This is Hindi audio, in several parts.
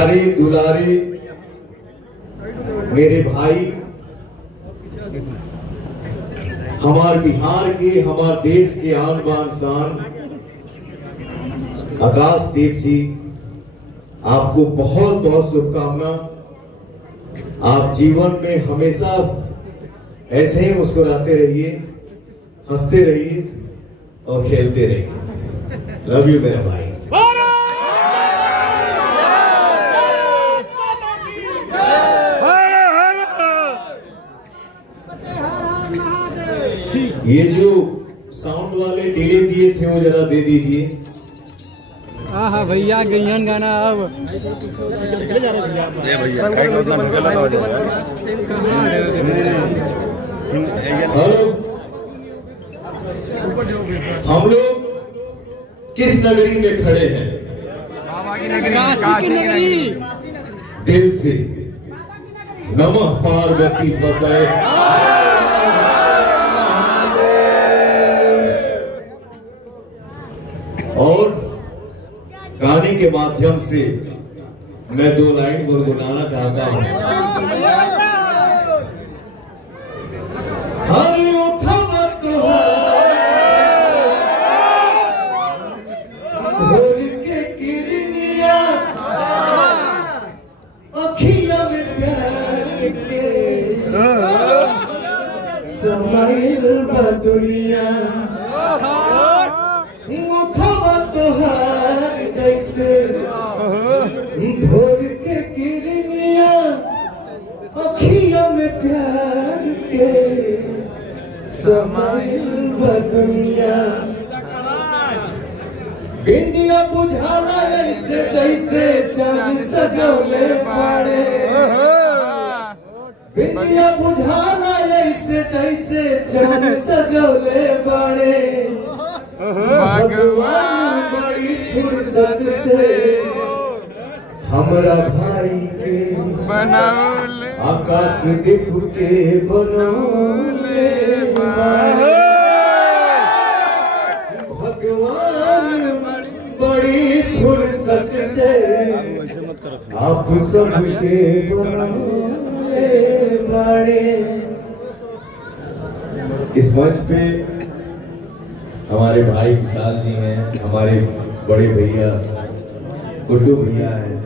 प्यारे दुलारे मेरे भाई, हमारे बिहार के, हमारे देश के आन बान शान आकाशदीप जी, आपको बहुत बहुत शुभकामना। आप जीवन में हमेशा ऐसे ही मुस्कुराते रहिए, हंसते रहिए और खेलते रहिए। लव यू मेरा भाई। ये जो साउंड वाले डिले दिए थे वो जरा दे दीजिए। हाँ भैया गैयन गाना अब हेलो, हम लोग किस नगरी में खड़े हैं? काशी की नगरी। दिल से नमः पार्वती पते। और गाने के माध्यम से मैं दो लाइन गुनगुनाना चाहता हूं। हरे उठवा तो भोर के किरनिया अखियां में प्यार के समाइल बा दुनिया। उठवा तोहार जैसे भोर के किरनिया अखियां में प्यार के समाइल बा दुनिया। बिंदिया बुझाला ऐसे जैसे चांद सजौले बाड़े। बिंदिया बुझाला ऐसे जैसे चांद सजौले बाड़े। भगवान बड़ी फुर्सत से हमरा भाई के बनौले, आकाश देख के बनौले। भगवान बड़ी फुर्सत से आप सबके बनौले बाड़े। इस मंच पे हमारे भाई विशाल जी हैं, हमारे बड़े भैया गुड्डू भैया हैं,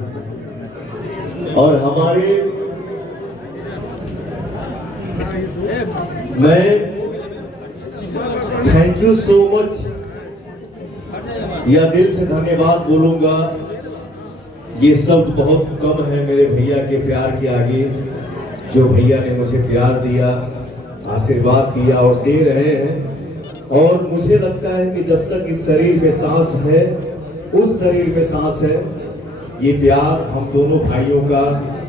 और हमारे मैं थैंक यू सो मच या दिल से धन्यवाद बोलूंगा। ये शब्द बहुत कम है मेरे भैया के प्यार के आगे। जो भैया ने मुझे प्यार दिया, आशीर्वाद दिया और दे रहे हैं। और मुझे लगता है कि जब तक इस शरीर में सांस है, उस शरीर में सांस है, ये प्यार हम दोनों भाइयों का,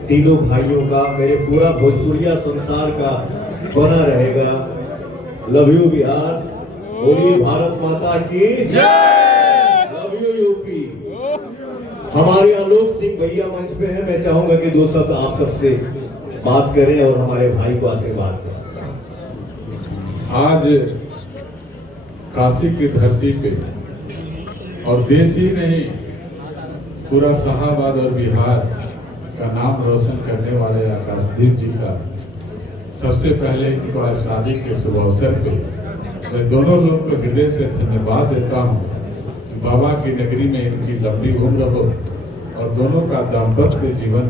तीनों भाइयों का, मेरे पूरा भोजपुरिया संसार का बना रहेगा। लव यू बिहार, बोलिए भारत माता की जय। Love you UP. हमारे आलोक सिंह भैया मंच पे हैं। मैं चाहूंगा कि दो शब्द आप सबसे बात करें और हमारे भाई को आशीर्वाद दें। आज काशी की धरती पे और देश ही नहीं, पूरा शाहाबाद और बिहार का नाम रोशन करने वाले आकाशदीप जी का सबसे पहले इनको आज शादी के शुभ अवसर पे मैं दोनों लोग को हृदय से धन्यवाद देता हूँ। बाबा की नगरी में इनकी लंबी उम्र हो और दोनों का दाम्पत्य जीवन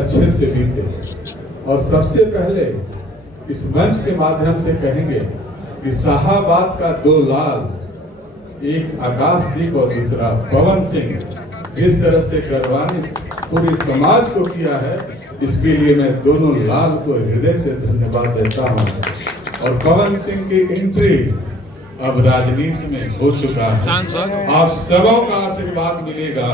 अच्छे से बीते। और सबसे पहले इस मंच के माध्यम से कहेंगे कि शाहाबाद का दो लाल, एक आकाशदीप और दूसरा पवन सिंह, जिस तरह से गौरवान्वित पूरे समाज को किया है, इसके लिए मैं दोनों लाल को हृदय से धन्यवाद देता हूं। और पवन सिंह की एंट्री अब राजनीति में हो चुका है। आप सबों का आशीर्वाद मिलेगा।